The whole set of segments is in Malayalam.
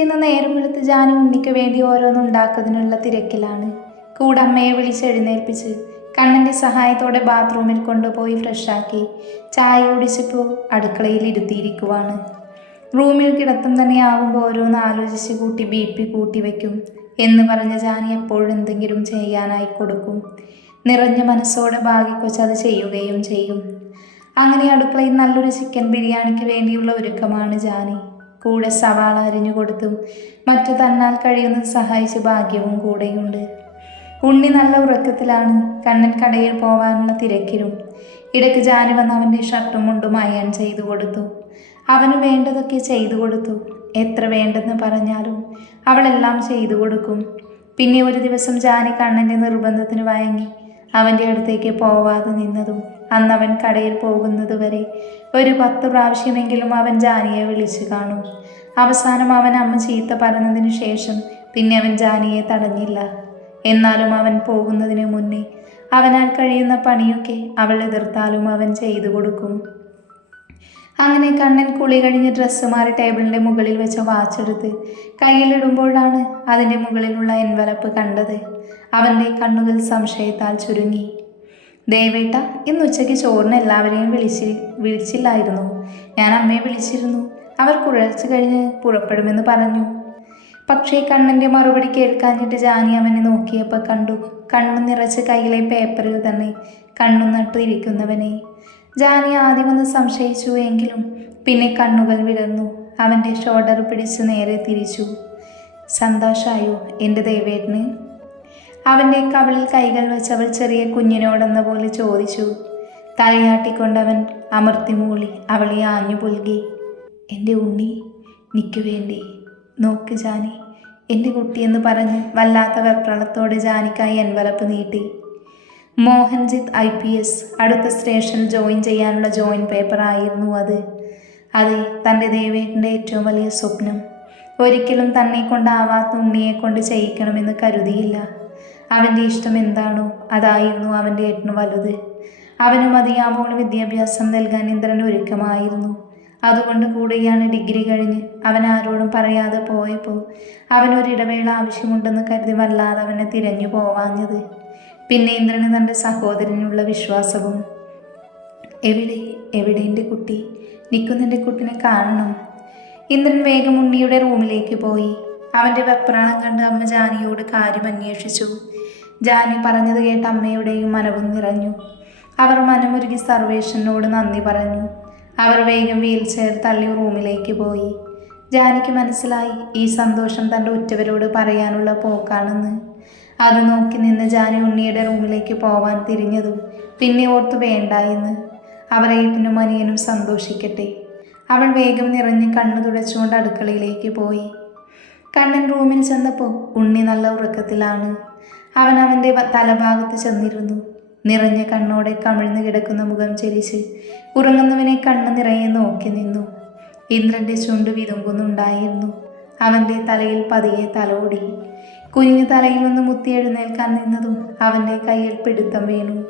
പിറ്റേന്ന് നേരം വെളുത്ത് ജാനു ഉണ്ണിക്ക് വേണ്ടി ഓരോന്നും ഉണ്ടാക്കുന്നതിനുള്ള തിരക്കിലാണ്. കൂടെ അമ്മയെ വിളിച്ച് എഴുന്നേൽപ്പിച്ച് കണ്ണന്റെ സഹായത്തോടെ ബാത്റൂമിൽ കൊണ്ടുപോയി ഫ്രഷാക്കി ചായ കുടിച്ചപ്പോൾ അടുക്കളയിൽ ഇരുത്തിയിരിക്കുവാണ്. റൂമിൽ കിടത്തം തന്നെ ആവുമ്പോൾ ഓരോന്ന് ആലോചിച്ച് കൂട്ടി ബി പി കൂട്ടി വയ്ക്കും എന്ന് പറഞ്ഞ ജാനി എപ്പോഴും എന്തെങ്കിലും ചെയ്യാനായി കൊടുക്കും. നിറഞ്ഞ മനസ്സോടെ ഭാഗ്യക്കൊച്ച് അത് ചെയ്യുകയും ചെയ്യും. അങ്ങനെ അടുക്കളയിൽ നല്ലൊരു ചിക്കൻ ബിരിയാണിക്ക് വേണ്ടിയുള്ള ഒരുക്കമാണ് ജാനി. കൂടെ സവാള അരിഞ്ഞു കൊടുത്തും മറ്റു തന്നാൽ കഴിയുന്നത് സഹായിച്ച് ഭാഗ്യവും കൂടെയുണ്ട്. ഉണ്ണി നല്ല ഉറക്കത്തിലാണ് കണ്ണൻ കടയിൽ പോവാനുള്ള തിരക്കിലും. ഇടയ്ക്ക് ജാനി വന്ന് അവന്റെ ഷർട്ടും മുണ്ടും അയൺ ചെയ്തു കൊടുത്തു. അവന് വേണ്ടതൊക്കെ ചെയ്തു കൊടുത്തു. എത്ര വേണ്ടെന്ന് പറഞ്ഞാലും അവളെല്ലാം ചെയ്തു കൊടുക്കും. പിന്നെ ഒരു ദിവസം ജാനി കണ്ണന്റെ നിർബന്ധത്തിന് വഴങ്ങി അവന്റെ അടുത്തേക്ക് പോവാതെ നിന്നതും അന്ന് അവൻ കടയിൽ പോകുന്നതുവരെ ഒരു പത്ത് പ്രാവശ്യമെങ്കിലും അവൻ ജാനിയെ വിളിച്ചു കാണും. അവസാനം അവൻ അമ്മ ചീത്ത പറഞ്ഞതിന് ശേഷം പിന്നെ അവൻ ജാനിയെ തടഞ്ഞില്ല. എന്നാലും അവൻ പോകുന്നതിന് മുന്നേ അവനാൽ കഴിയുന്ന പണിയൊക്കെ അവൾ എതിർത്താലും അവൻ ചെയ്തു കൊടുക്കും. അങ്ങനെ കണ്ണൻ കുളി കഴിഞ്ഞ് ഡ്രസ്സ് മാറി ടേബിളിന്റെ മുകളിൽ വെച്ച വാച്ചെടുത്ത് കയ്യിലിടുമ്പോഴാണ് അതിന്റെ മുകളിലുള്ള എൻവലപ്പ് കണ്ടത്. അവന്റെ കണ്ണുകൾ സംശയത്താൽ ചുരുങ്ങി. ദേവേട്ട ഇന്ന് ഉച്ചയ്ക്ക് ചോറിന് എല്ലാവരെയും വിളിച്ചി വിളിച്ചില്ലായിരുന്നു. ഞാൻ അമ്മയെ വിളിച്ചിരുന്നു. അവർ കുഴച്ച് കഴിഞ്ഞ് പുറപ്പെടുമെന്ന് പറഞ്ഞു. പക്ഷേ കണ്ണന്റെ മറുപടി കേൾക്കാഞ്ഞിട്ട് ജാനി അവനെ നോക്കിയപ്പോൾ കണ്ടു. കണ്ണു നിറച്ച് കയ്യിലെ പേപ്പറിൽ തന്നെ കണ്ണു നട്ടിരിക്കുന്നവനെ. ജാനി ആദ്യമൊന്ന് സംശയിച്ചു എങ്കിലും പിന്നെ കണ്ണുകൾ വിടർന്നു. അവന്റെ ഷോൾഡർ പിടിച്ച് നേരെ തിരിച്ചു. സന്തോഷമായോ എന്റെ ദേവേട്ടന്? അവന്റെ കവളിൽ കൈകൾ വെച്ചവൾ ചെറിയ കുഞ്ഞിനോടെന്ന പോലെ ചോദിച്ചു. തലയാട്ടിക്കൊണ്ടവൻ അമർത്തി മൂളി അവളെ ആഞ്ഞു പുൽകി. എന്റെ ഉണ്ണി നിക്ക് വേണ്ടി. നോക്ക് ജാനി എന്റെ കുട്ടിയെന്ന് പറഞ്ഞ് വല്ലാത്ത വെപ്രണത്തോടെ ജാനിക്കായി എൻവലപ്പ് നീട്ടി. മോഹൻജിത്ത് ഐ പി എസ് അടുത്ത സ്റ്റേഷൻ ജോയിൻ ചെയ്യാനുള്ള ജോയിൻ പേപ്പർ ആയിരുന്നു അത്. അതെ തന്റെ ദേവേട്ടന്റെ ഏറ്റവും വലിയ സ്വപ്നം. ഒരിക്കലും തന്നെ കൊണ്ടാവാത്ത ഉണ്ണിയെ കൊണ്ട് ചെയ്യിക്കണമെന്ന് കരുതിയില്ല. അവന്റെ ഇഷ്ടം എന്താണോ അതായിരുന്നു അവന്റെ ഏട്ടന് വലുത്. അവന് മതിയാവോളം വിദ്യാഭ്യാസം നൽകാൻ ഇന്ദ്രൻ ഒരുക്കമായിരുന്നു. അതുകൊണ്ട് കൂടെയാണ് ഡിഗ്രി കഴിഞ്ഞ് അവൻ ആരോടും പറയാതെ പോയപ്പോൾ അവനൊരിടവേള ആവശ്യമുണ്ടെന്ന് കരുതി വല്ലാതെ അവനെ തിരഞ്ഞു പോവാഞ്ഞത്. പിന്നെ ഇന്ദ്രന് തന്റെ സഹോദരനുള്ള വിശ്വാസവും എവിടെ എവിടെ എന്റെ കുട്ടി? നിൽക്കുന്നെന്റെ കുട്ടിനെ കാണണം. ഇന്ദ്രൻ വേഗം ഉണ്ണിയുടെ റൂമിലേക്ക് പോയി. അവന്റെ വെപ്രാളം കണ്ട് അമ്മ ജാനിയോട് കാര്യം അന്വേഷിച്ചു. ജാനി പറഞ്ഞത് കേട്ട് അമ്മയുടെയും മനവും നിറഞ്ഞു. അവർ മനമുരുകി സർവേഷനോട് നന്ദി പറഞ്ഞു. അവർ വേഗം വീൽ ചെയർ തള്ളി റൂമിലേക്ക് പോയി. ജാനിക്ക് മനസ്സിലായി ഈ സന്തോഷം തന്റെ ഉറ്റവരോട് പറയാനുള്ള പോക്കാണെന്ന്. അത് നോക്കി നിന്ന് ജാനി ഉണ്ണിയുടെ റൂമിലേക്ക് പോവാൻ തിരിഞ്ഞതും പിന്നെ ഓർത്തു വേണ്ട എന്ന്. അവർ അനിയനും സന്തോഷിക്കട്ടെ. അവൾ വേഗം നിറഞ്ഞ് കണ്ണു തുടച്ചുകൊണ്ട് അടുക്കളയിലേക്ക് പോയി. കണ്ണൻ റൂമിൽ ചെന്നപ്പോൾ ഉണ്ണി നല്ല ഉറക്കത്തിലാണ്. അവൻ അവന്റെ തലഭാഗത്ത് ചെന്നിരുന്നു. നിറഞ്ഞ കണ്ണോടെ കമിഴ്ന്നു കിടക്കുന്ന മുഖം ചലിച്ച് ഉറങ്ങുന്നവനെ കണ്ണു നിറയെ നോക്കി നിന്നു. ഇന്ദ്രന്റെ ചുണ്ട് വിതുമ്പുന്നുണ്ടായിരുന്നു. അവന്റെ തലയിൽ പതിയെ തലോടി. കുഞ്ഞു തലയിൽ ഒന്ന് മുത്തി എഴുന്നേൽക്കാൻ നിന്നതും അവന്റെ കയ്യിൽ പിടുത്തം വീണു.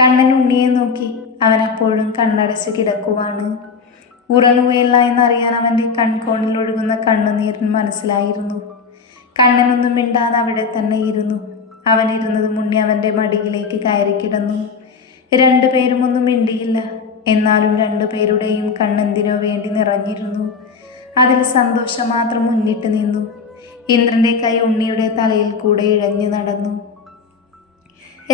കണ്ണൻ ഉണ്ണിയെ നോക്കി അവൻ അപ്പോഴും കണ്ണടച്ച് കിടക്കുവാണ്. ഉറങ്ങുകയില്ല എന്നറിയാൻ അവന്റെ കൺകോണിൽ ഒഴുകുന്ന കണ്ണുനീരിന് മനസ്സിലായിരുന്നു. കണ്ണനൊന്നും മിണ്ടാതെ അവിടെ തന്നെ ഇരുന്നു. അവൻ ഇരുന്നത് മുന്നേ അവന്റെ മടിയിലേക്ക് കയറിക്കിടന്നു രണ്ടുപേരും ഒന്നും മിണ്ടിയില്ല. എന്നാലും രണ്ടുപേരുടെയും കണ്ണെന്തിനോ വേണ്ടി നിറഞ്ഞിരുന്നു. അതിൽ സന്തോഷം മാത്രം മുന്നിട്ട് നിന്നു. ഇന്ദ്രന്റെ കൈ ഉണ്ണിയുടെ തലയിൽ കൂടെ ഇഴഞ്ഞു നടന്നു.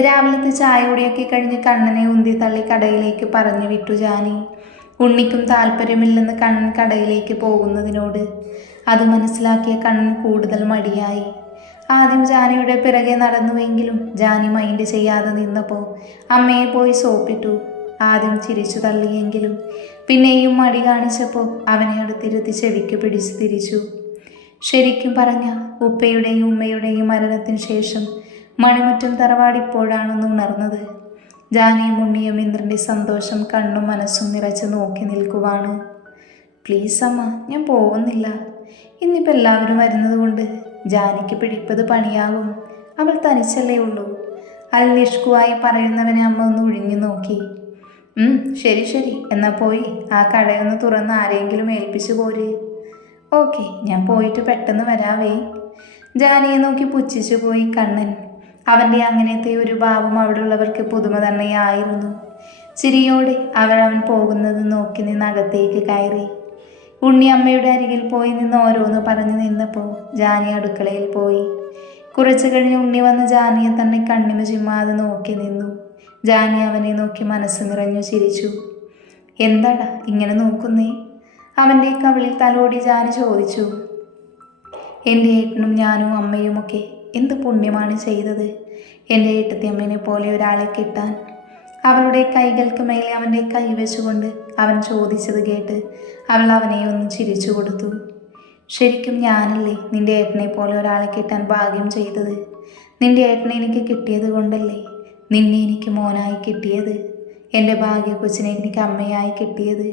രാവിലത്തെ ചായയോടെയൊക്കെ കഴിഞ്ഞ് കണ്ണനെ ഉന്തി തള്ളി കടയിലേക്ക് പറഞ്ഞു വിട്ടു ജാനി. ഉണ്ണിക്കും താല്പര്യമില്ലെന്ന് കണ്ണൻ കടയിലേക്ക് പോകുന്നതിനോട്. അത് മനസ്സിലാക്കിയ കണ്ണൻ കൂടുതൽ മടിയായി. ആദ്യം ജാനിയുടെ പിറകെ നടന്നുവെങ്കിലും ജാനി മൈൻഡ് ചെയ്യാതെ നിന്നപ്പോൾ അമ്മയെ പോയി സോപ്പിട്ടു. ആദ്യം ചിരിച്ചു തള്ളിയെങ്കിലും പിന്നെയും മടി കാണിച്ചപ്പോൾ അവനെ അടുത്തിരുത്തി ചെവിക്ക് പിടിച്ച് തിരിച്ചു. ശരിക്കും പറഞ്ഞ ഉപ്പയുടെയും ഉമ്മയുടെയും മരണത്തിന് ശേഷം മണിമുറ്റം തറവാടിപ്പോഴാണെന്ന് ഉണർന്നത്. ജാനിയും ഉണ്ണിയും ഇന്ദ്രന്റെ സന്തോഷം കണ്ണും മനസ്സും നിറച്ച് നോക്കി നിൽക്കുവാണ്. പ്ലീസ് അമ്മ ഞാൻ പോകുന്നില്ല ഇന്നിപ്പോൾ എല്ലാവരും വരുന്നത് കൊണ്ട് ജാനിക്ക് പിടിപ്പത് പണിയാകും. അവൾ തനിച്ചല്ലേ ഉള്ളൂ. അൽ നിഷ്കുവായി പറയുന്നവനെ അമ്മ ഒന്ന് ഒഴിഞ്ഞു നോക്കി. "ഉം, ശരി ശരി. എന്നാൽ പോയി. ആ കടയൊന്ന് തുറന്ന് ആരെങ്കിലും ഏൽപ്പിച്ചു പോരെ. ഓക്കെ ഞാൻ പോയിട്ട് പെട്ടെന്ന് വരാവേ. ജാനിയെ നോക്കി പുച്ഛിച്ചു പോയി കണ്ണൻ. അവന്റെ അങ്ങനത്തെ ഒരു ഭാവം അവിടെയുള്ളവർക്ക് പുതുമ തന്നെയായിരുന്നു. ചിരിയോടെ അവൻ പോകുന്നത് നോക്കി നിന്ന് അകത്തേക്ക് കയറി. ഉണ്ണി അമ്മയുടെ അരികിൽ പോയി നിന്ന് ഓരോന്ന് പറഞ്ഞു നിന്നപ്പോൾ ജാനി അടുക്കളയിൽ പോയി. കുറച്ചു കഴിഞ്ഞ് ഉണ്ണി വന്ന് ജാനിയെ തന്നെ കണ്ണിമ ചിമ്മാതെ നോക്കി നിന്നു. ജാനി അവനെ നോക്കി മനസ്സ് നിറഞ്ഞു ചിരിച്ചു. എന്താടാ ഇങ്ങനെ നോക്കുന്നേ? അവന്റെ കവിളിൽ തലോടി ജാനി ചോദിച്ചു. എന്റെ ഏട്ടനും ഞാനും അമ്മയുമൊക്കെ എന്ത് പുണ്യമാണ് ചെയ്തത്? എന്റെ ഏട്ടത്തി അമ്മേനെ പോലെ ഒരാളെ കിട്ടാൻ. അവരുടെ കൈകൾക്ക് മേലെ അവന്റെ കൈ വെച്ചുകൊണ്ട് അവൻ ചോദിച്ചത് കേട്ട് അവൾ അവനെ ഒന്ന് ചിരിച്ചു കൊടുത്തു. ശരിക്കും ഞാനല്ലേ നിന്റെ ഏട്ടനെ പോലെ ഒരാളെ കിട്ടാൻ ഭാഗ്യം ചെയ്തത്? നിന്റെ ഏട്ടനെ എനിക്ക് കിട്ടിയത് കൊണ്ടല്ലേ? നിന്നെ എനിക്ക് മോനായി കിട്ടിയത്? എന്റെ ഭാഗ്യ കൊച്ചിനെ എനിക്ക് അമ്മയായി കിട്ടിയത്?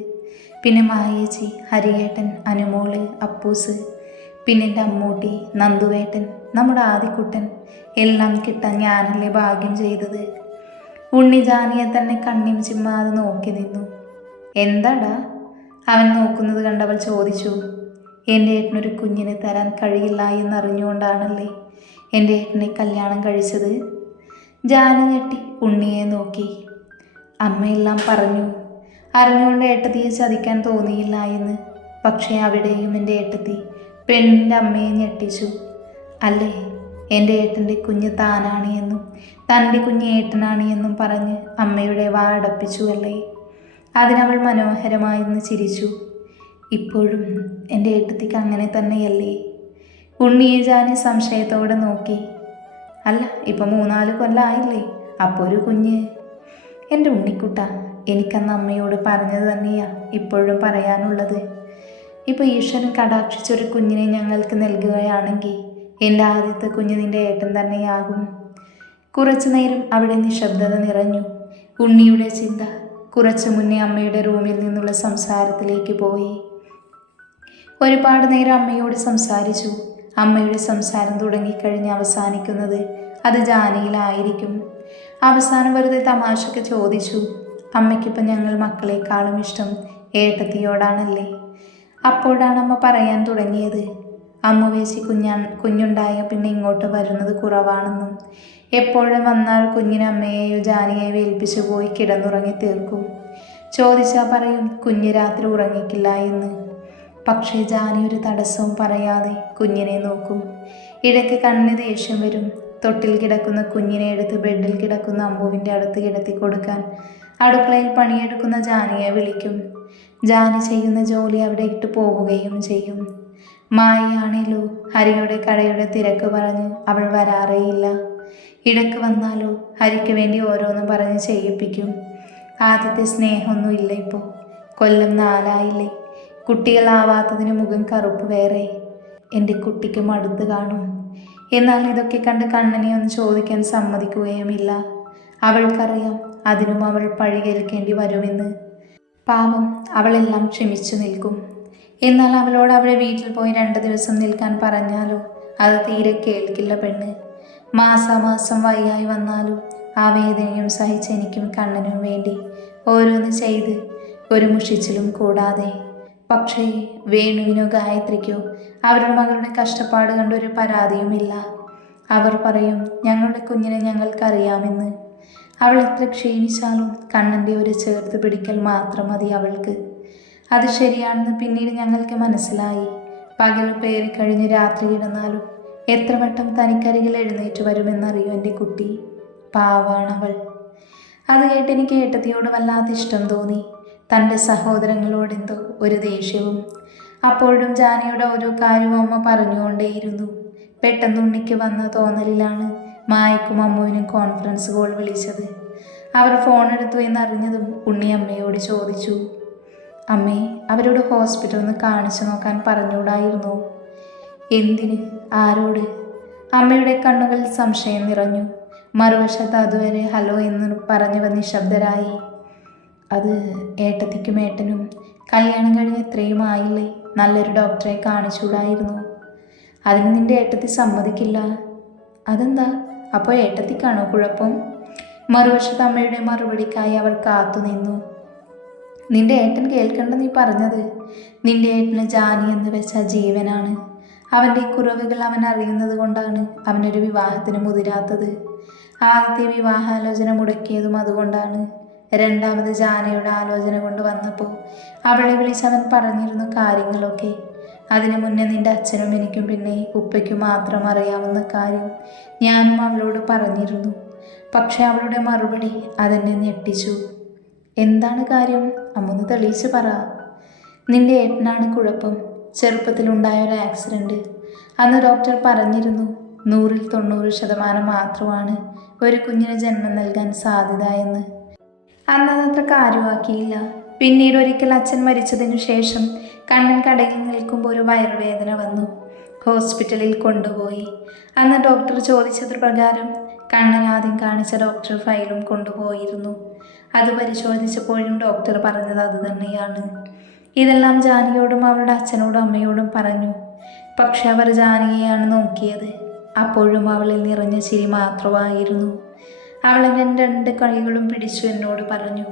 പിന്നെ മായേച്ചി ഹരിയേട്ടൻ അനുമോൾ അപ്പൂസ് പിന്നെ എന്റെ അമ്മൂട്ടി നന്ദുവേട്ടൻ നമ്മുടെ ആദിക്കുട്ടൻ എല്ലാം കിട്ടാൻ ഞാനല്ലേ ഭാഗ്യം ചെയ്തത്? ഉണ്ണി ജാനിയെ തന്നെ കണ്ണിയും ചിമ്മാതെ നോക്കി നിന്നു. എന്താടാ? അവൻ നോക്കുന്നത് കണ്ടവൾ ചോദിച്ചു എന്റെ ഏട്ടനൊരു കുഞ്ഞിനെ തരാൻ കഴിയില്ല എന്നറിഞ്ഞുകൊണ്ടാണല്ലേ എന്റെ ഏട്ടനെ കല്യാണം കഴിച്ചത്? ജാനു ഞെട്ടി ഉണ്ണിയെ നോക്കി. അമ്മയെല്ലാം പറഞ്ഞു അറിഞ്ഞുകൊണ്ട് ഏട്ടത്തിയെ ചതിക്കാൻ തോന്നിയില്ല എന്ന്. പക്ഷേ അവിടെയും എന്റെ ഏട്ടത്തി പെണ്ണിന്റെ അമ്മയെ ഞെട്ടിച്ചു. അല്ലേ എന്റെ ഏട്ടന്റെ കുഞ്ഞ് താനാണ് എന്നും തന്റെ കുഞ്ഞ് ഏട്ടനാണ് എന്നും പറഞ്ഞ് അമ്മയുടെ വാ അടപ്പിച്ചു അല്ലേ? അതിനവൾ മനോഹരമായി നിന്ന് ചിരിച്ചു. ഇപ്പോഴും എന്റെ ഏട്ടത്തിക്ക് അങ്ങനെ തന്നെയല്ലേ? ഉണ്ണിയെ ജാനി സംശയത്തോടെ നോക്കി. അല്ല ഇപ്പം മൂന്നാൽ കൊല്ലായില്ലേ അപ്പോൾ ഒരു കുഞ്ഞ്. എന്റെ ഉണ്ണിക്കുട്ട എനിക്കന്ന് അമ്മയോട് പറഞ്ഞത് തന്നെയാ ഇപ്പോഴും പറയാനുള്ളത്. ഇപ്പോൾ ഈശ്വരൻ കടാക്ഷിച്ചൊരു കുഞ്ഞിനെ ഞങ്ങൾക്ക് നൽകുകയാണെങ്കിൽ എന്റെ ആദ്യത്തെ കുഞ്ഞ് നിന്റെ ഏട്ടൻ തന്നെയാകും. കുറച്ചു നേരം അവിടെ നിശബ്ദത നിറഞ്ഞു. ഉണ്ണിയുടെ ചിന്ത കുറച്ചു മുന്നേ അമ്മയുടെ റൂമിൽ നിന്നുള്ള സംസാരത്തിലേക്ക് പോയി. ഒരുപാട് നേരം അമ്മയോട് സംസാരിച്ചു. അമ്മയുടെ സംസാരം തുടങ്ങിക്കഴിഞ്ഞ് അവസാനിക്കുന്നത് അത് ജാനയിലായിരിക്കും അവസാനം വെറുതെ തമാശക്ക് ചോദിച്ചു അമ്മയ്ക്കിപ്പം ഞങ്ങൾ മക്കളെക്കാളും ഇഷ്ടം ഏട്ടത്തിയോടാണല്ലേ? അപ്പോഴാണ് അമ്മ പറയാൻ തുടങ്ങിയത്. അമ്മ വേശി കുഞ്ഞാ കുഞ്ഞുണ്ടായ പിന്നെ ഇങ്ങോട്ട് വരുന്നത് കുറവാണെന്നും എപ്പോഴും വന്നാൽ കുഞ്ഞിനമ്മയെയോ ജാനിയെയോ ഏൽപ്പിച്ചു പോയി കിടന്നുറങ്ങി തീർക്കും. ചോദിച്ചാൽ പറയും കുഞ്ഞ് രാത്രി ഉറങ്ങിക്കില്ല എന്ന്. പക്ഷേ ജാനി ഒരു തടസ്സവും പറയാതെ കുഞ്ഞിനെ നോക്കും. ഇടയ്ക്ക് കണ്ണിന് ദേഷ്യം വരും. തൊട്ടിൽ കിടക്കുന്ന കുഞ്ഞിനെ എടുത്ത് ബെഡിൽ കിടക്കുന്ന അമ്പുവിന്റെ അടുത്ത് കിടത്തി കൊടുക്കാൻ അടുക്കളയിൽ പണിയെടുക്കുന്ന ജാനിയെ വിളിക്കും. ജാനി ചെയ്യുന്ന ജോലി അവിടെ ഇട്ട് പോവുകയും ചെയ്യും. മായയാണേലോ ഹരിയുടെ കടയുടെ തിരക്ക് പറഞ്ഞ് അവൾ വരാറേയില്ല. ഇടയ്ക്ക് വന്നാലോ? ഹരിക്ക് വേണ്ടി ഓരോന്നും പറഞ്ഞ് ചെയ്യിപ്പിക്കും. ആദ്യത്തെ സ്നേഹമൊന്നും ഇല്ല ഇപ്പോൾ കൊല്ലം നാലായില്ലേ? കുട്ടികളാവാത്തതിന് മുഖം കറുപ്പ് വേറെ. എന്റെ കുട്ടിക്ക് മടുത്ത് കാണും. എന്നാൽ ഇതൊക്കെ കണ്ട് കണ്ണനെ ഒന്ന് ചോദിക്കാൻ സമ്മതിക്കുകയുമില്ല. അവൾക്കറിയാം അതിനും അവൾ പഴി കേൾക്കേണ്ടി വരുമെന്ന്. പാവം അവളെല്ലാം ക്ഷമിച്ചു നിൽക്കും. എന്നാൽ അവളോട് അവളെ വീട്ടിൽ പോയി രണ്ട് ദിവസം നിൽക്കാൻ പറഞ്ഞാലോ? അത് തീരെ കേൾക്കില്ല പെണ്ണ്. മാസാമാസം വയ്യായി വന്നാലും ആ വേദനയും സഹിച്ച് എനിക്കും കണ്ണനും വേണ്ടി ഓരോന്ന് ചെയ്ത് ഒരു മുഷിച്ചിലും കൂടാതെ. പക്ഷേ വേണുവിനോ ഗായത്രിക്കോ അവരുടെ മകളുടെ കഷ്ടപ്പാട് കണ്ടൊരു പരാതിയുമില്ല. അവർ പറയും ഞങ്ങളുടെ കുഞ്ഞിനെ ഞങ്ങൾക്കറിയാമെന്ന്. അവൾ എത്ര ക്ഷീണിച്ചാലും കണ്ണന്റെ ഒരു ചേർത്ത് പിടിക്കൽ മാത്രം മതി അവൾക്ക്. അത് ശരിയാണെന്ന് പിന്നീട് ഞങ്ങൾക്ക് മനസ്സിലായി. പകൽ പേറി കഴിഞ്ഞ് രാത്രി കിടന്നാലും എത്ര വട്ടം തനിക്കരികിൽ എഴുന്നേറ്റ് വരുമെന്നറിയോ എന്റെ കുട്ടി? പാവാണവൾ. അത് കേട്ട് എനിക്ക് ഏട്ടത്തിയോട് വല്ലാതെ ഇഷ്ടം തോന്നി. തന്റെ സഹോദരങ്ങളോടെന്തോ ഒരു ദേഷ്യവും. അപ്പോഴും ജാനിയുടെ ഓരോ കാര്യവും അമ്മ പറഞ്ഞുകൊണ്ടേയിരുന്നു. പെട്ടെന്ന് ഉണ്ണിക്ക് വന്ന തോന്നലിലാണ് മായക്കും അമ്മുവിനും കോൺഫറൻസ് കോൾ വിളിച്ചത്. അവർ ഫോൺ എടുത്തു എന്നറിഞ്ഞതും ഉണ്ണി അമ്മയോട് ചോദിച്ചു. അമ്മേ അവരോട് ഹോസ്പിറ്റൽ ഒന്ന് കാണിച്ചു നോക്കാൻ പറഞ്ഞുകൂടായിരുന്നു? എന്തിന്? ആരോട്? അമ്മയുടെ കണ്ണുകളിൽ സംശയം നിറഞ്ഞു. മറുവശത്ത് അതുവരെ ഹലോ എന്ന് പറഞ്ഞവ നിശബ്ദരായി. അത് ഏട്ടത്തിക്കും ഏട്ടനും കല്യാണം കഴിഞ്ഞ് ഇത്രയും ആയില്ലേ? നല്ലൊരു ഡോക്ടറെ കാണിച്ചുകൂടായിരുന്നു. അതിന് നിന്റെ ഏട്ടത്തി സമ്മതിക്കില്ല. അതെന്താ? അപ്പോൾ ഏട്ടത്തിക്കാണോ കുഴപ്പം? മറുവശത്ത് അമ്മയുടെ മറുപടിക്കായി അവർ കാത്തുനിന്നു നിന്റെ ഏട്ടൻ കേൾക്കണ്ട നീ പറഞ്ഞത് നിന്റെ ഏട്ടന് ജാനി എന്ന് വെച്ച ജീവനാണ്. അവന്റെ കുറവുകൾ അവൻ അറിയുന്നത് കൊണ്ടാണ് അവനൊരു വിവാഹത്തിന് മുതിരാത്തത്. ആദ്യത്തെ വിവാഹാലോചന മുടക്കിയതും അതുകൊണ്ടാണ്. രണ്ടാമത് ജാനയുടെ ആലോചന കൊണ്ട് വന്നപ്പോൾ അവളെ വിളിച്ച് അവൻ പറഞ്ഞിരുന്നു കാര്യങ്ങളൊക്കെ. അതിനു മുന്നേ നിന്റെ അച്ഛനും എനിക്കും പിന്നെ ഉപ്പയ്ക്കും മാത്രം അറിയാവുന്ന കാര്യം ഞാനും അവളോട് പറഞ്ഞിരുന്നു. പക്ഷെ അവളുടെ മറുപടി അതെന്നെ ഞെട്ടിച്ചു. എന്താണ് കാര്യം? അമ്മൊന്ന് തെളിയിച്ച് പറ. നിന്റെ ഏട്ടനാണ് കുഴപ്പം. ചെറുപ്പത്തിലുണ്ടായ ഒരു ആക്സിഡന്റ് അന്ന് ഡോക്ടർ പറഞ്ഞിരുന്നു നൂറിൽ തൊണ്ണൂറ് ശതമാനം മാത്രമാണ് ഒരു കുഞ്ഞിന് ജന്മം നൽകാൻ സാധ്യത എന്ന്. അന്നതത്ര കാര്യമാക്കിയില്ല. പിന്നീട് ഒരിക്കൽ അച്ഛൻ മരിച്ചതിനു ശേഷം കണ്ണൻ കടയിൽ നിൽക്കുമ്പോൾ ഒരു വയറുവേദന വന്നു. ഹോസ്പിറ്റലിൽ കൊണ്ടുപോയി. അന്ന് ഡോക്ടർ ചോദിച്ചത് പ്രകാരം കണ്ണൻ ആദ്യം കാണിച്ച ഡോക്ടർ ഫയലും കൊണ്ടുപോയിരുന്നു. അത് പരിശോധിച്ചപ്പോഴും ഡോക്ടർ പറഞ്ഞത് അത് തന്നെയാണ്. ഇതെല്ലാം ജാനകിയോടും അവളുടെ അച്ഛനോടും അമ്മയോടും പറഞ്ഞു. പക്ഷെ അവർ ജാനകിയാണ് നോക്കിയത്. അപ്പോഴും അവളിൽ നിറഞ്ഞ ചിരി മാത്രമായിരുന്നു. എന്റെ രണ്ട് കൈകളും പിടിച്ചു എന്നോട് പറഞ്ഞു.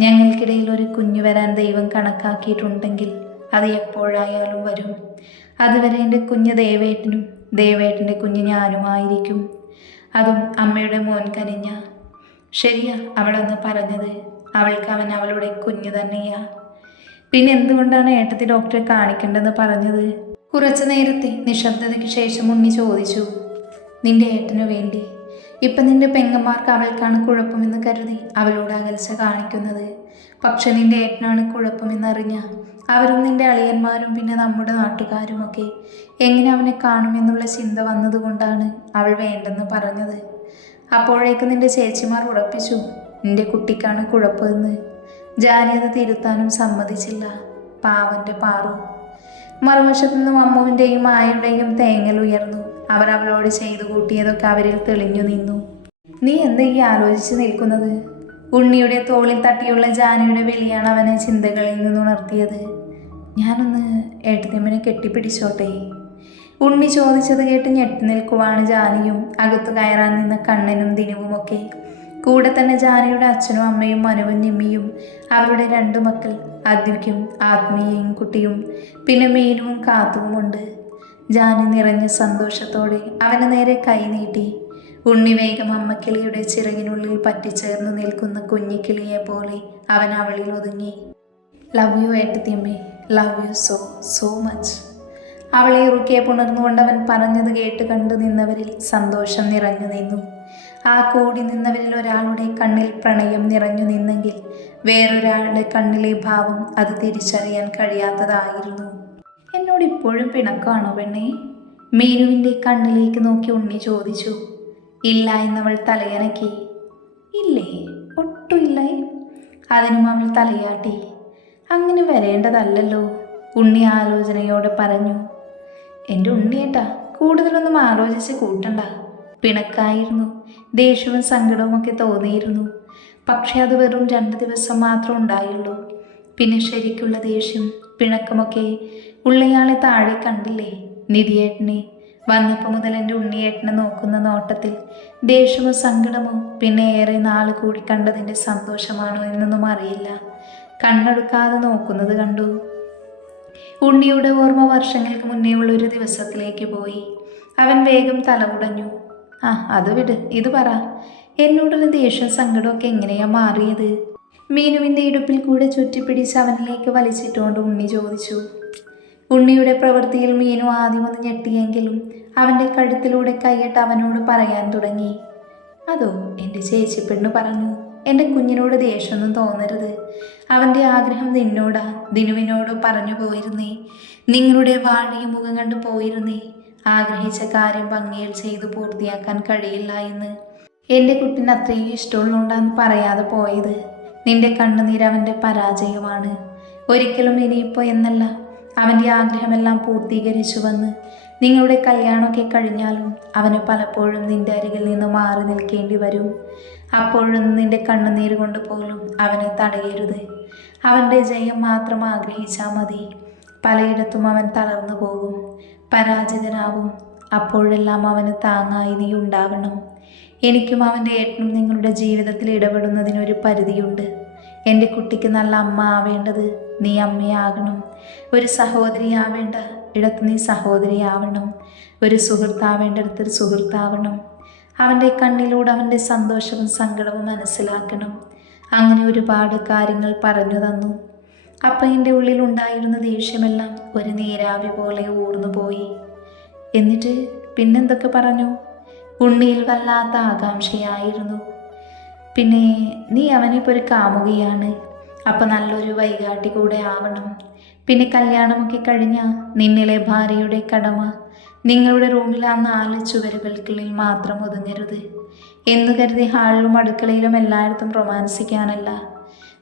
ഞങ്ങൾക്കിടയിൽ ഒരു കുഞ്ഞു വരാൻ ദൈവം കണക്കാക്കിയിട്ടുണ്ടെങ്കിൽ അത് എപ്പോഴായാലും വരും. അതുവരെ എന്റെ കുഞ്ഞ് ദേവേട്ടനും ദേവേട്ടന്റെ കുഞ്ഞ് ഞാനുമായിരിക്കും. അതും അമ്മയുടെ മോൻ കനിഞ്ഞ. ശരിയാ അവളന്ന് പറഞ്ഞത്. അവൾക്ക് അവൻ അവളുടെ കുഞ്ഞ് തന്നെയാ. പിന്നെ എന്തുകൊണ്ടാണ് ഏട്ടത്തി ഡോക്ടറെ കാണിക്കേണ്ടെന്ന് പറഞ്ഞത്? കുറച്ചു നേരത്തെ നിശബ്ദതയ്ക്ക് ശേഷം ഉണ്ണി ചോദിച്ചു നിന്റെ ഏട്ടനു വേണ്ടി. ഇപ്പം നിന്റെ പെങ്ങന്മാർക്ക് അവൾക്കാണ് കുഴപ്പമെന്ന് കരുതി അവളോട് അകൽച്ച കാണിക്കുന്നത്. പക്ഷെ നിന്റെ ഏട്ടനാണ് കുഴപ്പമെന്നറിഞ്ഞ അവരും നിന്റെ അളിയന്മാരും പിന്നെ നമ്മുടെ നാട്ടുകാരുമൊക്കെ എങ്ങനെ അവനെ കാണുമെന്നുള്ള ചിന്ത വന്നതുകൊണ്ടാണ് അവൾ വേണ്ടെന്ന് പറഞ്ഞത്. അപ്പോഴേക്ക് നിന്റെ ചേച്ചിമാർ ഉറപ്പിച്ചു നിന്റെ കുട്ടിക്കാണ് കുഴപ്പമെന്ന്. ജാനി അത് തിരുത്താനും സമ്മതിച്ചില്ല. പാവന്റെ പാറു. മറുവശത്തു നിന്നും അമ്മുവിന്റെയും ആയുടെയും തേങ്ങൽ ഉയർന്നു. അവർ അവളോട് ചെയ്തു കൂട്ടിയതൊക്കെ അവരിൽ തെളിഞ്ഞു നിന്നു. നീ എന്താ ഈ ആലോചിച്ച് നിൽക്കുന്നത്? ഉണ്ണിയുടെ തോളിൽ തട്ടിയുള്ള ജാനിയുടെ വെളിയാണ് അവനെ ചിന്തകളിൽ നിന്ന് ഉണർത്തിയത്. ഞാനൊന്ന് ഏട്ടത്തിമ്മനെ കെട്ടിപ്പിടിച്ചോട്ടെ ഉണ്ണി ചോദിച്ചത് കേട്ട് ഞെട്ടി നിൽക്കുവാണ് ജാനിയും അകത്തു കയറാൻ നിന്ന കണ്ണനും ദിനുവുമൊക്കെ. കൂടെ തന്നെ ജാനയുടെ അച്ഛനും അമ്മയും മനവും നിമ്മിയും അവരുടെ രണ്ടു മക്കൾ അദ്വിക്കും ആത്മീയയും കുട്ടിയും പിന്നെ മീനുവും കാത്തുവുമുണ്ട് ജാനി നിറഞ്ഞ സന്തോഷത്തോടെ അവന് നേരെ കൈ നീട്ടി. അമ്മക്കിളിയുടെ ചിറകിനുള്ളിൽ പറ്റിച്ചേർന്ന് നിൽക്കുന്ന കുഞ്ഞിക്കിളിയെ പോലെ അവൻ അവളിൽ ഒതുങ്ങി. Love you ഏട്ടത്തിയമ്മേ. Love you so so much അവളെ ഉറുക്കിയെ പുണർന്നുകൊണ്ട് അവൻ പറഞ്ഞത് കേട്ട് കണ്ടു നിന്നവരിൽ സന്തോഷം നിറഞ്ഞു നിന്നു. ആ കൂടി നിന്നവരിൽ ഒരാളുടെ കണ്ണിൽ പ്രണയം നിറഞ്ഞു നിന്നെങ്കിൽ വേറൊരാളുടെ കണ്ണിലെ ഭാവം അത് തിരിച്ചറിയാൻ കഴിയാത്തതായിരുന്നു. എന്നോട് ഇപ്പോഴും പിണക്കമാണോ പെണ്ണേ? മീനുവിന്റെ കണ്ണിലേക്ക് നോക്കി ഉണ്ണി ചോദിച്ചു. ഇല്ല എന്നവൾ തലയനക്കി. ഇല്ലേ? ഒട്ടും ഇല്ലേ അതിനും അവൾ തലയാട്ടി. അങ്ങനെ വരേണ്ടതല്ലല്ലോ ഉണ്ണി ആലോചനയോടെ പറഞ്ഞു. എന്റെ ഉണ്ണിയേട്ടാ കൂടുതലൊന്നും ആലോചിച്ച് കൂട്ടണ്ട. പിണക്കായിരുന്നു. ദേഷ്യവും സങ്കടവും ഒക്കെ തോന്നിയിരുന്നു. പക്ഷെ അത് വെറും രണ്ട് ദിവസം മാത്രം ഉണ്ടായുള്ളൂ. പിന്നെ ശരിക്കുള്ള ദേഷ്യം പിണക്കമൊക്കെ ഉള്ളയാളെ താഴെ കണ്ടില്ലേ? നിധിയേട്ടനെ. വന്നപ്പോൾ മുതൽ എന്റെ ഉണ്ണിയേട്ടനെ നോക്കുന്ന നോട്ടത്തിൽ ദേഷ്യമോ സങ്കടമോ പിന്നെ ഏറെ നാൾ കൂടി കണ്ടതിന്റെ സന്തോഷമാണോ എന്നൊന്നും അറിയില്ല. കണ്ണെടുക്കാതെ നോക്കുന്നത് കണ്ടു. ഉണ്ണിയുടെ ഓർമ്മ വർഷങ്ങൾക്ക് മുന്നേ ഉള്ള ഒരു ദിവസത്തിലേക്ക് പോയി. അവൻ വേഗം തലകുടഞ്ഞു ആ അത് വിട്. ഇത് പറ. എന്നോടുള്ള ദേഷ്യം സങ്കടമൊക്കെ എങ്ങനെയാ മാറിയത്? മീനുവിന്റെ ഇടുപ്പിൽ കൂടെ ചുറ്റിപ്പിടിച്ച് അവനിലേക്ക് വലിച്ചിട്ടുകൊണ്ട് ഉണ്ണി ചോദിച്ചു. ഉണ്ണിയുടെ പ്രവൃത്തിയിൽ മീനു ആദ്യം ഒന്ന് ഞെട്ടിയെങ്കിലും അവന്റെ കഴുത്തിലൂടെ കൈയിട്ട് അവനോട് പറയാൻ തുടങ്ങി. അതോ എന്റെ ചേച്ചിപ്പെണ്ണ് പറഞ്ഞു. എന്റെ കുഞ്ഞിനോട് ദേഷ്യമൊന്നും തോന്നരുത്. അവന്റെ ആഗ്രഹം നിന്നോടാ. ദിനുവിനോട് പറഞ്ഞു പോയിരുന്നേ. നിങ്ങളുടെ വാഴയും മുഖം കണ്ട് പോയിരുന്നേ. ആഗ്രഹിച്ച കാര്യം ഭംഗിയിൽ ചെയ്തു പൂർത്തിയാക്കാൻ കഴിയില്ല എന്ന്. എന്റെ കുട്ടിന് അത്രയും ഇഷ്ടമുള്ളതുകൊണ്ടാന്ന് പറയാതെ പോയത്. നിന്റെ കണ്ണുനീര് അവന്റെ പരാജയമാണ്. ഒരിക്കലും ഇനിയിപ്പോൾ എന്നല്ല. അവന്റെ ആഗ്രഹമെല്ലാം പൂർത്തീകരിച്ചു വന്ന്. നിങ്ങളുടെ കല്യാണമൊക്കെ കഴിഞ്ഞാലും അവന് പലപ്പോഴും നിന്റെ അരികിൽ നിന്ന് മാറി നിൽക്കേണ്ടി വരും. അപ്പോഴും നിന്റെ കണ്ണുനീര് കൊണ്ട് പോലും അവനെ തടയരുത്. അവന്റെ ജയം മാത്രം ആഗ്രഹിച്ചാൽ മതി. പലയിടത്തും അവൻ തളർന്നു പോകും. പരാജിതനാവും അപ്പോഴെല്ലാം അവന് താങ്ങായി നീ ഉണ്ടാവണം എനിക്കും അവന്റെ ഏട്ടനും നിങ്ങളുടെ ജീവിതത്തിൽ ഇടപെടുന്നതിനൊരു പരിധിയുണ്ട്. എന്റെ കുട്ടിക്ക് നല്ല അമ്മ ആവേണ്ടത് നീ അമ്മയാകണം. ഒരു സഹോദരി ആവേണ്ട ഇടത്ത് നീ സഹോദരി ആവണം. ഒരു സുഹൃത്താവേണ്ടടുത്ത് ഒരു സുഹൃത്താവണം അവന്റെ കണ്ണിലൂടെ അവന്റെ സന്തോഷവും സങ്കടവും മനസ്സിലാക്കണം. അങ്ങനെ ഒരുപാട് കാര്യങ്ങൾ പറഞ്ഞു തന്നു. അപ്പം എന്റെ ഉള്ളിലുണ്ടായിരുന്ന ദേഷ്യമെല്ലാം ഒരു നീരാവി പോലെ ഊർന്നു പോയി. എന്നിട്ട് പിന്നെന്തൊക്കെ പറഞ്ഞു? ഉണ്ണിയിൽ വല്ലാത്ത ആകാംക്ഷയായിരുന്നു. പിന്നെ നീ അവനിപ്പോൾ ഒരു കാമുകയാണ്. അപ്പം നല്ലൊരു വൈകാട്ടി കൂടെ ആവണം. പിന്നെ കല്യാണമൊക്കെ കഴിഞ്ഞാൽ നിന്നിലെ ഭാര്യയുടെ കടമ നിങ്ങളുടെ റൂമിൽ ആ നാല് ചുവരുകൾക്കുള്ളിൽ മാത്രം ഒതുങ്ങരുത്. എന്ന് കരുതി ഹാളിലും അടുക്കളയിലും എല്ലായിടത്തും റൊമാൻസിക്കാനല്ല.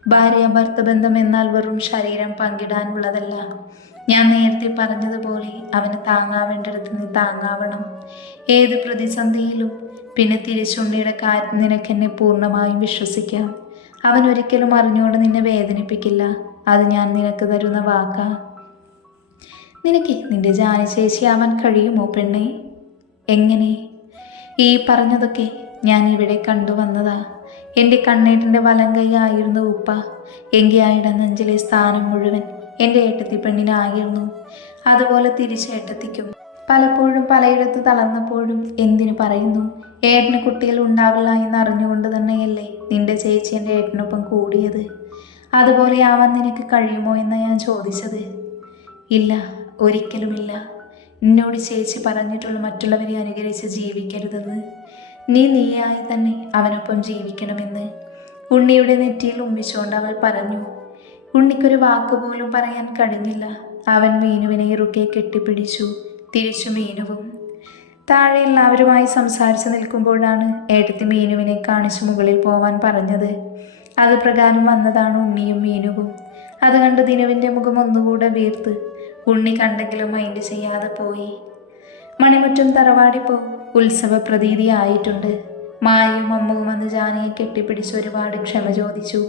ഭാര്യ ഭർത്തബന്ധം എന്നാൽ വെറും ശരീരം പങ്കിടാനുള്ളതല്ല. ഞാൻ നേരത്തെ പറഞ്ഞതുപോലെ അവന് താങ്ങാവേണ്ടടുത്ത് നീ താങ്ങാവണം. ഏത് പ്രതിസന്ധിയിലും പിന്നെ തിരിച്ചുണ്ടിയുടെ കാര്യം നിനക്കെന്നെ പൂർണമായും വിശ്വസിക്കാം. അവൻ ഒരിക്കലും അറിഞ്ഞുകൊണ്ട് നിന്നെ വേദനിപ്പിക്കില്ല. അത് ഞാൻ നിനക്ക് തരുന്ന വാക്കാ. നിനക്ക് നിന്റെ ജാനി ചേച്ചി ആവാൻ കഴിയുമോ പെണ്ണെ? എങ്ങനെ? ഈ പറഞ്ഞതൊക്കെ ഞാൻ ഇവിടെ കണ്ടുവന്നതാ. എന്റെ കണ്ണേട്ടന്റെ വലം കൈയായിരുന്നു ഉപ്പ. എങ്കിൽ ആ ഇടനെഞ്ചിലെ സ്ഥാനം മുഴുവൻ എന്റെ ഏട്ടത്തി പെണ്ണിനായിരുന്നു. അതുപോലെ തിരിച്ചേട്ടത്തിക്കും പലപ്പോഴും പലയിടത്ത് തളർന്നപ്പോഴും എന്തിനു പറയുന്നു? ഏട്ടന് കുട്ടികൾ ഉണ്ടാവില്ല എന്ന് അറിഞ്ഞുകൊണ്ട് തന്നെയല്ലേ നിന്റെ ചേച്ചി എന്റെ ഏട്ടനൊപ്പം കൂടിയത്? അതുപോലെ ആവാൻ നിനക്ക് കഴിയുമോ എന്ന് ഞാൻ ചോദിച്ചത്. ഇല്ല ഒരിക്കലുമില്ല. എന്നോട് ചേച്ചി പറഞ്ഞിട്ടുള്ള മറ്റുള്ളവരെ അനുകരിച്ച് ജീവിക്കരുതെന്ന്. നീ നീയായി തന്നെ അവനൊപ്പം ജീവിക്കണമെന്ന്. ഉണ്ണിയുടെ നെറ്റിയിൽ ഉമ്മിച്ചുകൊണ്ട് അവൾ പറഞ്ഞു. ഉണ്ണിക്കൊരു വാക്കുപോലും പറയാൻ കഴിഞ്ഞില്ല. അവൻ മീനുവിനെ ഇറുക്കെ കെട്ടിപ്പിടിച്ചു. തിരിച്ചു മീനുവും. താഴെ എല്ലാവരുമായി സംസാരിച്ചു നിൽക്കുമ്പോഴാണ് ഏട്ടത്തി മീനുവിനെ കാണിച്ചു മുകളിൽ പോവാൻ പറഞ്ഞത്. അത് പ്രകാരം വന്നതാണ് ഉണ്ണിയും മീനുവും. അത് കണ്ട് ദിനുവിന്റെ മുഖം ഒന്നുകൂടെ വീർത്ത്. ഉണ്ണി കണ്ടെങ്കിലും മൈൻഡ് ചെയ്യാതെ പോയി. മണിമുറ്റം തറവാടിപ്പോ ഉത്സവ പ്രതീതി ആയിട്ടുണ്ട് മായയും അമ്മവും വന്ന് ജാനയെ കെട്ടിപ്പിടിച്ച് ഒരുപാട് ക്ഷമ ചോദിച്ചു.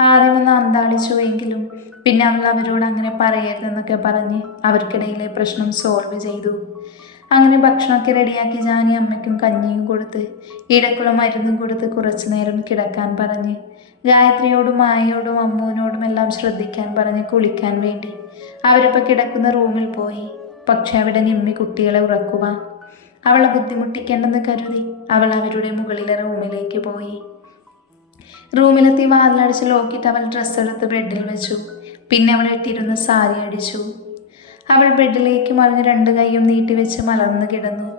ആദ്യം ഒന്ന് അന്താളിച്ചു എങ്കിലും പിന്നെ അവൾ അവരോട് അങ്ങനെ പറയരുതെന്നൊക്കെ പറഞ്ഞ് അവർക്കിടയിലെ പ്രശ്നം സോൾവ് ചെയ്തു. അങ്ങനെ ഭക്ഷണമൊക്കെ റെഡിയാക്കി ജാനി അമ്മയ്ക്കും കഞ്ഞിയും കൊടുത്ത് ഇടക്കുള്ള മരുന്നും കൊടുത്ത് കുറച്ചു നേരം കിടക്കാൻ പറഞ്ഞ് ഗായത്രിയോടും മായയോടും അമ്മുവിനോടും എല്ലാം ശ്രദ്ധിക്കാൻ പറഞ്ഞ് കുളിക്കാൻ വേണ്ടി അവരിപ്പോൾ കിടക്കുന്ന റൂമിൽ പോയി. പക്ഷെ അവിടെ നിമ്മി കുട്ടികളെ ഉറക്കുവാൻ. അവളെ ബുദ്ധിമുട്ടിക്കേണ്ടെന്ന് കരുതി അവൾ അവരുടെ മുകളിലെ റൂമിലേക്ക് പോയി. റൂമിലെത്തി വാതിലടിച്ച് ലോക്കിയിട്ട് അവൾ ഡ്രസ്സ് എടുത്ത് ബെഡിൽ വെച്ചു. പിന്നെ അവൾ ഇട്ടിരുന്ന സാരി അടിച്ചു. അവൾ ബെഡിലേക്ക് മറിഞ്ഞ് രണ്ട് കൈയും നീട്ടിവെച്ച് മലർന്നു കിടന്നു.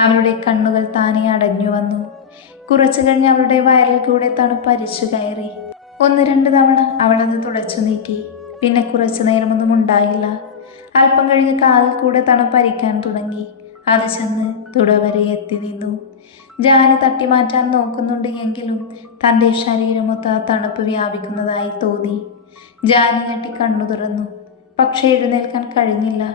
അവളുടെ കണ്ണുകൾ താനെ അടഞ്ഞു വന്നു. കുറച്ചു കഴിഞ്ഞ് അവളുടെ വയറിൽ കൂടെ തണുപ്പ് അരിച്ചു കയറി. ഒന്ന് രണ്ട് തവണ അവളത് തുടച്ചു നീക്കി. പിന്നെ കുറച്ചു നേരമൊന്നും ഉണ്ടായില്ല. അല്പം കഴിഞ്ഞ് കാലിൽ കൂടെ തണുപ്പരിക്കാൻ തുടങ്ങി. അത് ചെന്ന് തുടവരെ എത്തി നിന്നു. ജാനി തട്ടിമാറ്റാൻ നോക്കുന്നുണ്ട് എങ്കിലും തന്റെ ശരീരമൊത്ത തണുപ്പ് വ്യാപിക്കുന്നതായി തോന്നി. ജാനി ഞെട്ടി കണ്ണു തുറന്നു. പക്ഷേ എഴുന്നേൽക്കാൻ കഴിഞ്ഞില്ല.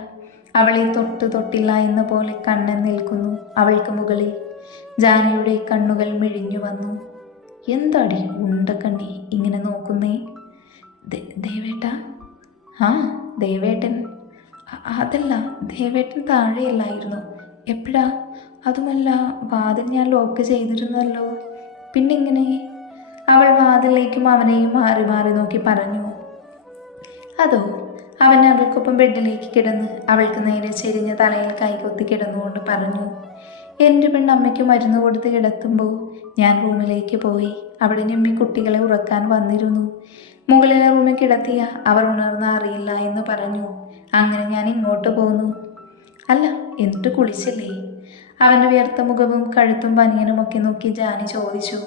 അവളെ തൊട്ട് തൊട്ടില്ല എന്ന പോലെ കണ്ണൻ നിൽക്കുന്നു അവൾക്ക് മുകളിൽ. ജാനയുടെ കണ്ണുകൾ മിഴിഞ്ഞു വന്നു. എന്താടി ഉണ്ടക്കണ്ണി ഇങ്ങനെ നോക്കുന്നേ? ദേവേട്ട. ആ ദേവേട്ടൻ. അതല്ല ദേവേട്ടൻ താഴെയല്ലായിരുന്നു. എപ്പോഴാ? അതുമല്ല വാതിൽ ഞാൻ ലോക്ക് ചെയ്തിരുന്നല്ലോ. പിന്നെ ഇങ്ങനെ അവൾ വാതിലേക്കും അവനെയും മാറി മാറി നോക്കി പറഞ്ഞു. അതോ അവൻ അവൾക്കൊപ്പം ബെഡിലേക്ക് കിടന്ന് അവൾക്ക് നേരെ ചെരിഞ്ഞ തലയിൽ കൈകൊത്തി കിടന്നുകൊണ്ട് പറഞ്ഞു. എന്റെ പെണ്ണമ്മയ്ക്ക് മരുന്ന് കൊടുത്ത് കിടത്തുമ്പോൾ ഞാൻ റൂമിലേക്ക് പോയി. അവിടെ നിമ്മി കുട്ടികളെ ഉറക്കാൻ വന്നിരുന്നു. മുകളിലെ റൂമിൽ കിടത്തിയ അവർ ഉണർന്ന അറിയില്ല എന്ന് പറഞ്ഞു. അങ്ങനെ ഞാൻ ഇങ്ങോട്ട് പോന്നു. അല്ല എന്നിട്ട് കുളിച്ചില്ലേ? അവന്റെ വിയർത്ത മുഖവും കഴുത്തും പനിയനുമൊക്കെ നോക്കി ജാനി ചോദിച്ചു.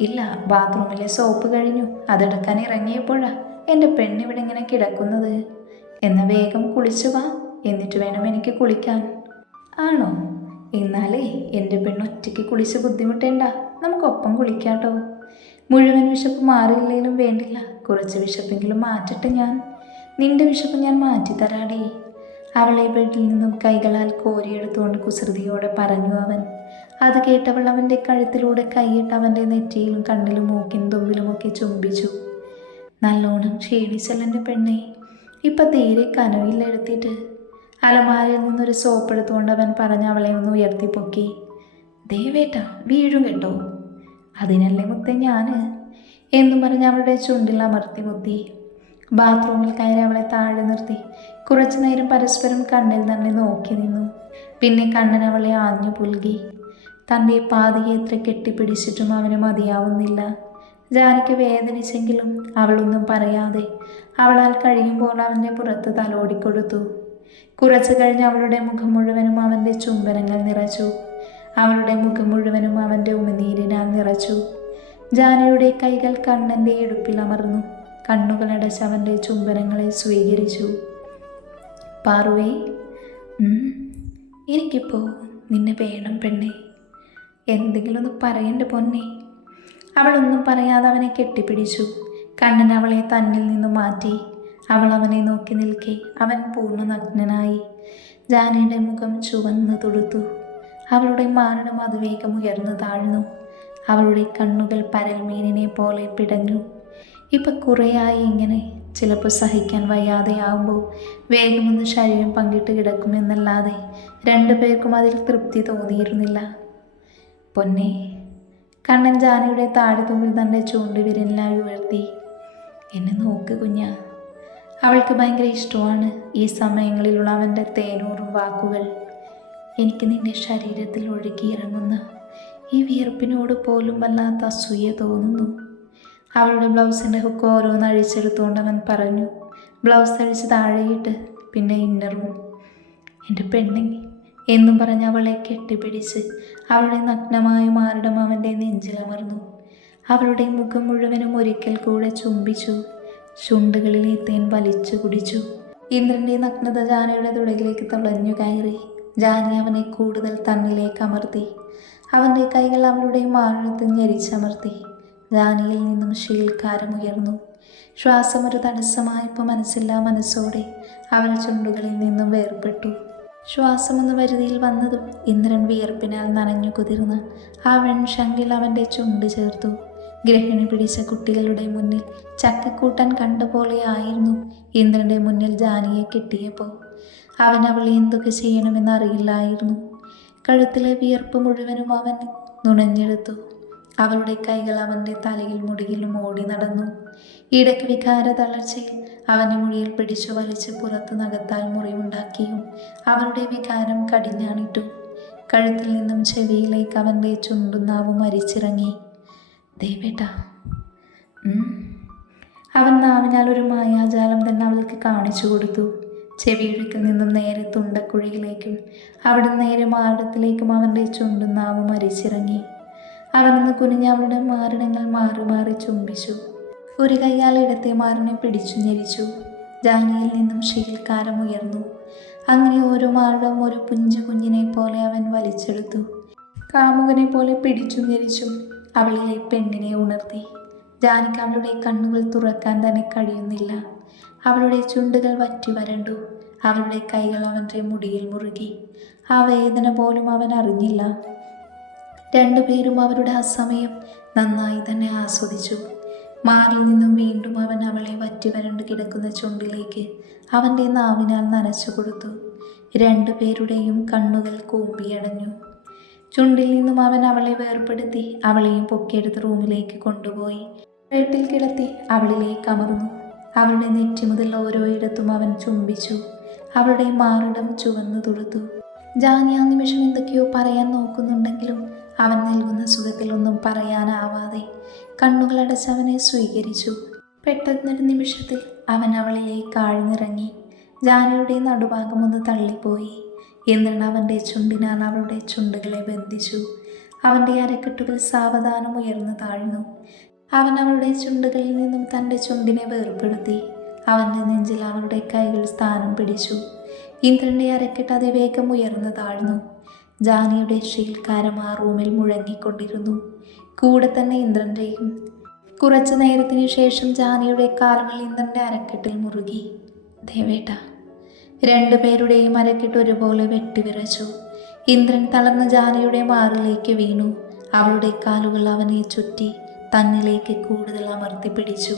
ഇല്ല ബാത്റൂമിലെ സോപ്പ് കഴിഞ്ഞു. അതെടുക്കാൻ ഇറങ്ങിയപ്പോഴാ എന്റെ പെണ്ണിവിടെ ഇങ്ങനെ കിടക്കുന്നത്. എന്ന വേഗം കുളിച്ചു വാ. എന്നിട്ട് വേണം എനിക്ക് കുളിക്കാൻ. ആണോ? എന്നാലേ എന്റെ പെണ്ണ് ഒറ്റയ്ക്ക് കുളിച്ച് ബുദ്ധിമുട്ടേണ്ട. നമുക്കൊപ്പം കുളിക്കാട്ടോ. മുഴുവൻ വിശപ്പ് മാറിയില്ലെങ്കിലും വേണ്ടില്ല. കുറച്ച് വിശപ്പെങ്കിലും മാറ്റട്ടെ ഞാൻ. നിന്റെ വിശപ്പ് ഞാൻ മാറ്റിത്തരാടേ അവളെ ബെഡിൽ നിന്നും കൈകളാൽ കോരിയെടുത്തുകൊണ്ട് കുസൃതിയോടെ പറഞ്ഞു അവൻ. അത് കേട്ടവൾ അവന്റെ കഴുത്തിലൂടെ കൈയിട്ട് അവന്റെ നെറ്റിയിലും കണ്ണിലും മൂക്കിൻ തുമ്പിലുമൊക്കെ ചുംബിച്ചു. നല്ലോണം ക്ഷീണിച്ചല്ലെന്റെ പെണ്ണെ. ഇപ്പം തീരെ കനവില്ലെടുത്തിട്ട് അലമാരയിൽ നിന്നൊരു സോപ്പ് എടുത്തുകൊണ്ട് അവൻ പറഞ്ഞ് അവളെ ഒന്ന് ഉയർത്തിപ്പൊക്കി. ദേവേട്ട വീഴും കേട്ടോ. അതിനല്ലേ മുത്തേ ഞാൻ എന്നും പറഞ്ഞ് അവളുടെ ചുണ്ടിൽ അമർത്തി മുത്തി. ബാത്റൂമിൽ കയറി അവളെ താഴെ നിർത്തി. കുറച്ചു നേരം പരസ്പരം കണ്ണിൽ തന്നെ നോക്കി നിന്നു. പിന്നെ കണ്ണൻ അവളെ ആഞ്ഞു പുൽകി. തന്റെ പാതയെ എത്ര കെട്ടിപ്പിടിച്ചിട്ടും അവന് മതിയാവുന്നില്ല. ജാനയ്ക്ക് വേദനിച്ചെങ്കിലും അവളൊന്നും പറയാതെ അവളാൽ കഴിയുമ്പോൾ അവന്റെ പുറത്ത് തലോടിക്കൊടുത്തു. കുറച്ചു കഴിഞ്ഞ് അവളുടെ മുഖം മുഴുവനും അവന്റെ ചുംബനങ്ങൾ നിറച്ചു. അവളുടെ മുഖം മുഴുവനും അവന്റെ ഉമിനീരിനാൽ നിറച്ചു. ജാനയുടെ കൈകൾ കണ്ണന്റെ ഇടുപ്പിൽ അമർന്നു. കണ്ണുകളടച്ച് അവന്റെ ചുംബനങ്ങളെ സ്വീകരിച്ചു. പാർവേ എനിക്കിപ്പോൾ നിന്നെ വേണം പെണ്ണേ. എന്തെങ്കിലും ഒന്ന് പറയണ്ട പൊന്നെ. അവളൊന്നും പറയാതെ അവനെ കെട്ടിപ്പിടിച്ചു. കണ്ണൻ അവളെ തന്നിൽ നിന്ന് മാറ്റി. അവൾ അവനെ നോക്കി നിൽക്കെ അവൻ പൂർണ നഗ്നനായി ജാനിയുടെ മുഖം ചുവന്ന് തുടുത്തു. അവളുടെ മാരണം അതിവേഗം ഉയർന്നു താഴ്ന്നു. അവളുടെ കണ്ണുകൾ പരൽമീനിനെ പോലെ പിടഞ്ഞു. ഇപ്പം കുറേയായി ഇങ്ങനെ ചിലപ്പോൾ സഹിക്കാൻ വയ്യാതെയാവുമ്പോൾ വേഗമൊന്ന് ശരീരം പങ്കിട്ട് കിടക്കുമെന്നല്ലാതെ രണ്ടു പേർക്കും അതിൽ തൃപ്തി തോന്നിയിരുന്നില്ല. പൊന്നെ കണ്ണൻ ജാനയുടെ താടിതുമ്പിൽ തന്റെ ചൂണ്ടുവിരലിനായി ഉയർത്തി എന്നെ നോക്ക് കുഞ്ഞ അവൾക്ക് ഭയങ്കര ഇഷ്ടമാണ് ഈ സമയങ്ങളിലുള്ള അവന്റെ തേനൂറും വാക്കുകൾ. എനിക്ക് നിന്റെ ശരീരത്തിൽ ഒഴുകിയിറങ്ങുന്ന ഈ വിയർപ്പിനോട് പോലും വല്ലാത്ത അസൂയ തോന്നുന്നു. അവളുടെ ബ്ലൗസിന്റെ ഹുക്ക് ഓരോന്ന് അഴിച്ചെടുത്തുകൊണ്ട് അവൻ പറഞ്ഞു ബ്ലൗസ് അഴിച്ച് താഴെയിട്ട് പിന്നെ ഇന്നറും എന്റെ പെണ്ണെ എന്നും പറഞ്ഞ് അവളെ കെട്ടിപ്പിടിച്ച് അവളുടെ നഗ്നമായ മാറിടം അവന്റെ നെഞ്ചിലമർന്നു അവളുടെ മുഖം മുഴുവനും ഒരിക്കൽ കൂടെ ചുംബിച്ചു ചുണ്ടുകളിലെ തേൻ വലിച്ചു കുടിച്ചു. ഇന്ദ്രന്റെ നഗ്നത ജാനയുടെ തുടയിലേക്ക് തുളഞ്ഞു കയറി. ജാനി അവനെ കൂടുതൽ തന്നിലേക്ക് അമർത്തി. അവന്റെ കൈകൾ അവളുടെ മാറിടത്ത് ഞെരിച്ചമർത്തി. ജാനിയിൽ നിന്നും ശീൽക്കാരമുയർന്നു ശ്വാസം ഒരു തടസ്സമായപ്പോൾ മനസ്സില്ലാ മനസ്സോടെ അവൾ ചുണ്ടുകളിൽ നിന്നും വേർപെട്ടു ശ്വാസമെന്ന വരുതിയിൽ വന്നതും ഇന്ദ്രൻ വിയർപ്പിനാൽ നനഞ്ഞു കുതിർന്ന് ആ വെൺശങ്കിൽ അവന്റെ ചുണ്ട് ചേർത്തു. ഗ്രഹിണി പിടിച്ച കുട്ടികളുടെ മുന്നിൽ ചക്കക്കൂട്ടൻ കണ്ട പോലെയായിരുന്നു ഇന്ദ്രന്റെ മുന്നിൽ ജാനിയെ കിട്ടിയപ്പോൾ. അവൻ അവളെ എന്തൊക്കെ ചെയ്യണമെന്ന് അറിയില്ലായിരുന്നു. കഴുത്തിലെ വിയർപ്പ് മുഴുവനും അവൻ നുണഞ്ഞെടുത്തു. അവളുടെ കൈകൾ അവന്റെ തലയിൽ മുടിയിലും ഓടി നടന്നു. ഇടയ്ക്ക് വികാര തളർച്ചയിൽ അവന്റെ മുടിയിൽ പിടിച്ചു വലിച്ച് പുറത്ത് നഖത്താൽ മുറിവുണ്ടാക്കിയും അവളുടെ വികാരം കടിഞ്ഞാണിട്ടു. കഴുത്തിൽ നിന്നും ചെവിയിലേക്ക് അവന്റെ ചുണ്ടുനാവ് നാവും മരിച്ചിറങ്ങി ദേവേട്ട അവൻ നാവിനാൽ ഒരു മായാജാലം തന്നെ അവൾക്ക് കാണിച്ചു കൊടുത്തു. ചെവിയിഴുക്കിൽ നിന്നും നേരെ തുണ്ടക്കുഴിയിലേക്കും അവിടെ നേരെ മാടത്തിലേക്കും അവന്റെ ചുണ്ടുനാവ് നാവും മരിച്ചിറങ്ങി അവനൊന്ന് കുനിഞ്ഞ് അവളുടെ മാറിടങ്ങൾ മാറി മാറി ചുംബിച്ചു. ഒരു കൈയാൽ ഇടത്തെ മാറിനെ പിടിച്ചു ഞെരിച്ചു. ജാനിയിൽ നിന്നും ശീൽക്കാരം ഉയർന്നു. അങ്ങനെ ഓരോ മാറിടവും ഒരു പുഞ്ചു കുഞ്ഞിനെ പോലെ അവൻ വലിച്ചെടുത്തു. കാമുകനെ പോലെ പിടിച്ചു ഞെരിച്ചു. അവളിലെ പെണ്ണിനെ ഉണർത്തി. ജാനിക്ക് അവളുടെ കണ്ണുകൾ തുറക്കാൻ തന്നെ കഴിയുന്നില്ല. അവളുടെ ചുണ്ടുകൾ വറ്റി വരണ്ടു. അവളുടെ കൈകൾ അവന്റെ മുടിയിൽ മുറുകി. ആ വേദന പോലും അവൻ അറിഞ്ഞില്ല. രണ്ടുപേരും അവരുടെ ആ സമയം നന്നായി തന്നെ ആസ്വദിച്ചു. മാറിൽ നിന്നും വീണ്ടും അവൻ അവളെ വറ്റി വരണ്ട് കിടക്കുന്ന ചുണ്ടിലേക്ക് അവന്റെ നാവിനാൽ നനച്ചു കൊടുത്തു. രണ്ടുപേരുടെയും കണ്ണുകൾ കൂമ്പിയടഞ്ഞു. ചുണ്ടിൽ നിന്നും അവൻ അവളെ വേർപ്പെടുത്തി അവളെയും പൊക്കിയെടുത്ത് റൂമിലേക്ക് കൊണ്ടുപോയി. വീട്ടിൽ കിടത്തി അവളിലേക്ക് അമർന്നു. അവളുടെ നെറ്റി മുതൽ ഓരോയിടത്തും അവൻ ചുംബിച്ചു. അവളുടെ മാറിടം ചുവന്നു തുടുത്തു ജാനി ആ നിമിഷം എന്തൊക്കെയോ പറയാൻ നോക്കുന്നുണ്ടെങ്കിലും അവൻ നൽകുന്ന സുഖത്തിലൊന്നും പറയാനാവാതെ കണ്ണുകളടച്ചവനെ സ്വീകരിച്ചു. പെട്ടെന്നൊരു നിമിഷത്തിൽ അവൻ അവളിലേക്ക് ആഴ്ന്നിറങ്ങി ജാനയുടെ നടുഭാഗം ഒന്ന് തള്ളിപ്പോയി. എന്നിട്ട് അവന്റെ ചുണ്ടിനാൽ അവളുടെ ചുണ്ടുകളെ ബന്ധിച്ചു. അവന്റെ അരക്കെട്ടുകൾ സാവധാനം ഉയർന്നു താഴ്ന്നു. അവൻ അവളുടെ ചുണ്ടുകളിൽ നിന്നും തന്റെ ചുണ്ടിനെ വേർപെടുത്തി അവന്റെ നെഞ്ചിൽ അവളുടെ കൈകൾ സ്ഥാനം പിടിച്ചു. ഇന്ദ്രന്റെ അരക്കെട്ട് അതിവേഗം ഉയർന്നു താഴ്ന്നു. ജാനിയുടെ ശീൽക്കാരം ആ റൂമിൽ മുഴങ്ങിക്കൊണ്ടിരുന്നു. കൂടെ തന്നെ ഇന്ദ്രന്റെയും കുറച്ചു നേരത്തിന് ശേഷം ജാനിയുടെ കാലുകൾ ഇന്ദ്രന്റെ അരക്കെട്ടിൽ മുറുകി. ദേവേട്ട രണ്ടുപേരുടെയും അരക്കെട്ട് ഒരുപോലെ വെട്ടിവിറച്ചു ഇന്ദ്രൻ തളർന്ന ജാനിയുടെ മാറിലേക്ക് വീണു. അവളുടെ കാലുകൾ അവനെ ചുറ്റി തന്നിലേക്ക് കൂടുതൽ അമർത്തി പിടിച്ചു.